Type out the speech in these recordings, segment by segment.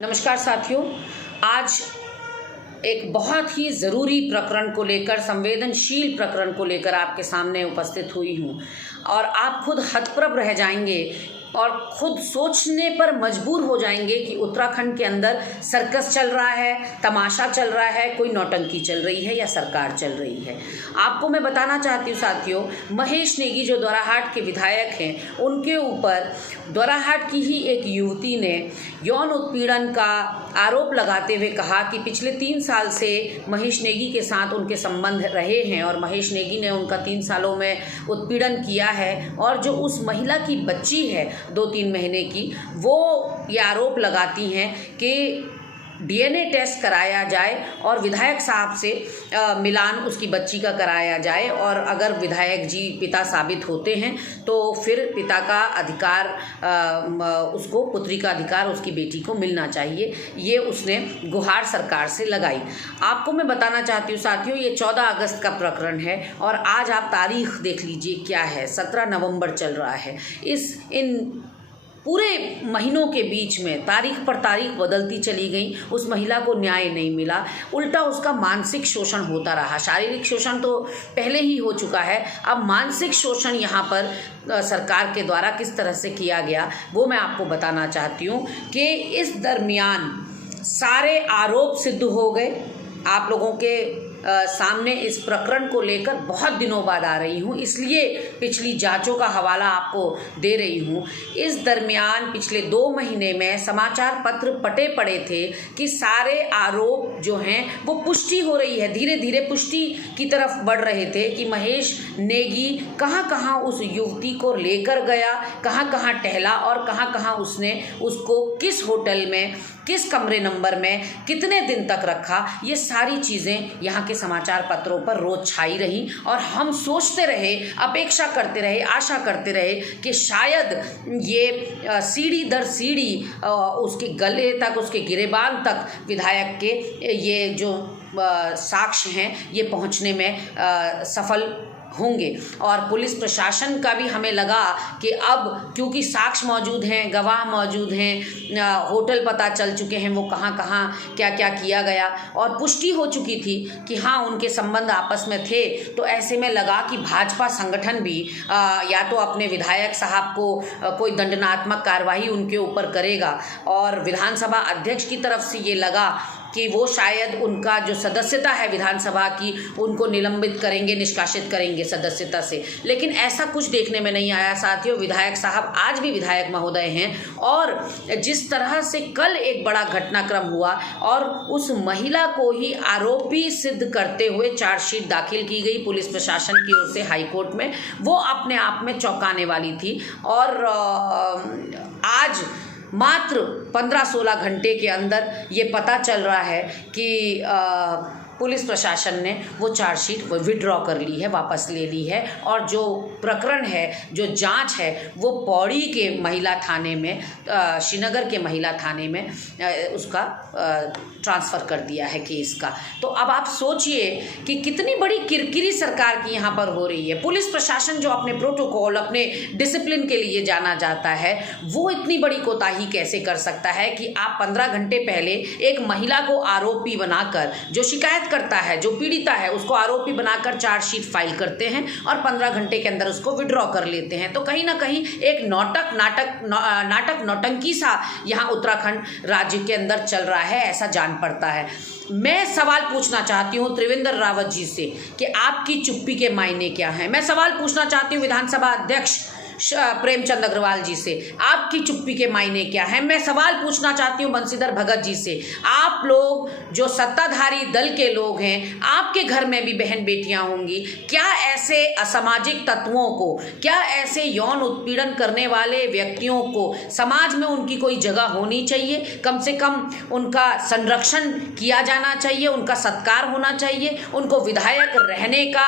नमस्कार साथियों, आज एक बहुत ही ज़रूरी प्रकरण को लेकर, संवेदनशील प्रकरण को लेकर आपके सामने उपस्थित हुई हूँ और आप खुद हतप्रभ रह जाएंगे और खुद सोचने पर मजबूर हो जाएंगे कि उत्तराखंड के अंदर सर्कस चल रहा है, तमाशा चल रहा है, कोई नौटंकी चल रही है या सरकार चल रही है। आपको मैं बताना चाहती हूँ साथियों, महेश नेगी जो दोराहाट के विधायक हैं, उनके ऊपर दोराहाट की ही एक युवती ने यौन उत्पीड़न का आरोप लगाते हुए कहा कि पिछले 3 साल से महेश नेगी के साथ उनके संबंध रहे हैं और महेश नेगी ने उनका 3 सालों में उत्पीड़न किया है और जो उस महिला की बच्ची है 2-3 महीने की, वो ये आरोप लगाती हैं कि डीएनए टेस्ट कराया जाए और विधायक साहब से मिलान उसकी बच्ची का कराया जाए और अगर विधायक जी पिता साबित होते हैं तो फिर पिता का अधिकार उसको, पुत्री का अधिकार उसकी बेटी को मिलना चाहिए। ये उसने गुहार सरकार से लगाई। आपको मैं बताना चाहती हूँ साथियों, ये 14 अगस्त का प्रकरण है और आज आप तारीख देख लीजिए क्या है, 17 नवंबर चल रहा है। इन पूरे महीनों के बीच में तारीख पर तारीख बदलती चली गई, उस महिला को न्याय नहीं मिला, उल्टा उसका मानसिक शोषण होता रहा। शारीरिक शोषण तो पहले ही हो चुका है, अब मानसिक शोषण यहाँ पर सरकार के द्वारा किस तरह से किया गया वो मैं आपको बताना चाहती हूँ कि इस दरमियान सारे आरोप सिद्ध हो गए। आप लोगों के सामने इस प्रकरण को लेकर बहुत दिनों बाद आ रही हूँ, इसलिए पिछली जांचों का हवाला आपको दे रही हूँ। इस दरमियान पिछले 2 महीने में समाचार पत्र पटे पड़े थे कि सारे आरोप जो हैं वो पुष्टि हो रही है, धीरे धीरे पुष्टि की तरफ बढ़ रहे थे कि महेश नेगी कहाँ कहाँ उस युवती को लेकर गया, कहाँ कहाँ टहला और कहाँ कहाँ उसने उसको किस होटल में, किस कमरे नंबर में कितने दिन तक रखा। ये सारी चीज़ें यहाँ के समाचार पत्रों पर रोज छाई रही और हम सोचते रहे, अपेक्षा करते रहे, आशा करते रहे कि शायद ये सीढ़ी दर सीढ़ी उसके गले तक, उसके गिरेबान तक विधायक के ये जो साक्ष्य हैं ये पहुँचने में सफल होंगे। और पुलिस प्रशासन का भी हमें लगा कि अब क्योंकि साक्ष्य मौजूद हैं, गवाह मौजूद हैं, होटल पता चल चुके हैं वो कहाँ कहाँ क्या क्या किया गया और पुष्टि हो चुकी थी कि हाँ उनके संबंध आपस में थे, तो ऐसे में लगा कि भाजपा संगठन भी या तो अपने विधायक साहब को कोई दंडनात्मक कार्रवाई उनके ऊपर करेगा और विधानसभा अध्यक्ष की तरफ से ये लगा कि वो शायद उनका जो सदस्यता है विधानसभा की उनको निलंबित करेंगे, निष्कासित करेंगे सदस्यता से। लेकिन ऐसा कुछ देखने में नहीं आया साथियों। विधायक साहब आज भी विधायक महोदय हैं और जिस तरह से कल एक बड़ा घटनाक्रम हुआ और उस महिला को ही आरोपी सिद्ध करते हुए चार्जशीट दाखिल की गई पुलिस प्रशासन की ओर से हाईकोर्ट में, वो अपने आप में चौंकाने वाली थी। और आज मात्र 15-16 घंटे के अंदर ये पता चल रहा है कि पुलिस प्रशासन ने वो चार्जशीट विड्रॉ कर ली है, वापस ले ली है और जो प्रकरण है, जो जांच है वो पौड़ी के महिला थाने में, श्रीनगर के महिला थाने में उसका ट्रांसफ़र कर दिया है केस का। तो अब आप सोचिए कि कितनी बड़ी किरकिरी सरकार की यहाँ पर हो रही है। पुलिस प्रशासन जो अपने प्रोटोकॉल, अपने डिसिप्लिन के लिए जाना जाता है, वो इतनी बड़ी कोताही कैसे कर सकता है कि आप 15 घंटे पहले एक महिला को आरोपी बनाकर, जो शिकायत करता है, जो पीड़िता है, उसको आरोपी बनाकर चार्जशीट फाइल करते हैं और 15 घंटे के अंदर उसको विड्रॉ कर लेते हैं। तो कहीं ना कहीं एक नाटक नौटंकी सा यहाँ उत्तराखंड राज्य के अंदर चल रहा है, ऐसा जान पड़ता है। मैं सवाल पूछना चाहती हूँ त्रिवेंद्र रावत जी से कि आपकी चुप्पी के मायने क्या हैं। मैं सवाल पूछना चाहती हूँ विधानसभा अध्यक्ष प्रेमचंद अग्रवाल जी से, आपकी चुप्पी के मायने क्या है। मैं सवाल पूछना चाहती हूँ बंशीधर भगत जी से, आप लोग जो सत्ताधारी दल के लोग हैं, आपके घर में भी बहन बेटियां होंगी, क्या ऐसे असामाजिक तत्वों को, क्या ऐसे यौन उत्पीड़न करने वाले व्यक्तियों को समाज में उनकी कोई जगह होनी चाहिए? कम से कम उनका संरक्षण किया जाना चाहिए, उनका सत्कार होना चाहिए, उनको विधायक रहने का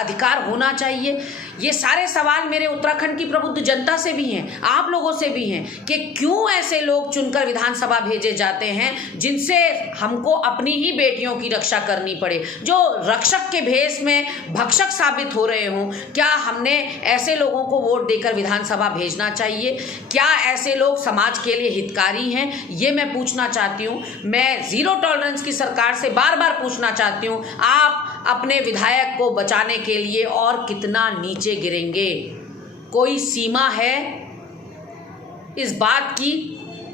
अधिकार होना चाहिए। ये सारे सवाल मेरे उत्तराखंड की प्रबुद्ध जनता से भी हैं, आप लोगों से भी हैं कि क्यों ऐसे लोग चुनकर विधानसभा भेजे जाते हैं जिनसे हमको अपनी ही बेटियों की रक्षा करनी पड़े, जो रक्षक के भेष में भक्षक साबित हो रहे हों। क्या हमने ऐसे लोगों को वोट देकर विधानसभा भेजना चाहिए? क्या ऐसे लोग समाज के लिए हितकारी हैं? ये मैं पूछना चाहती हूँ। मैं जीरो टॉलरेंस की सरकार से बार बार पूछना चाहती हूँ, आप अपने विधायक को बचाने के लिए और कितना नीचे गिरेंगे? कोई सीमा है इस बात की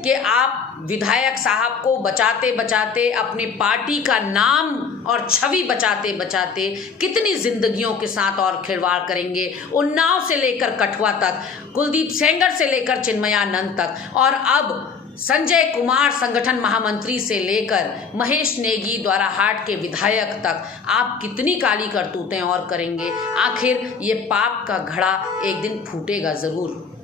कि आप विधायक साहब को बचाते बचाते, अपनी पार्टी का नाम और छवि बचाते बचाते कितनी जिंदगियों के साथ और खिलवाड़ करेंगे? उन्नाव से लेकर कठुआ तक, कुलदीप सेंगर से लेकर चिन्मयानंद तक, और अब संजय कुमार संगठन महामंत्री से लेकर महेश नेगी द्वारा हाट के विधायक तक, आप कितनी काली करतूतें और करेंगे? आखिर ये पाप का घड़ा एक दिन फूटेगा ज़रूर।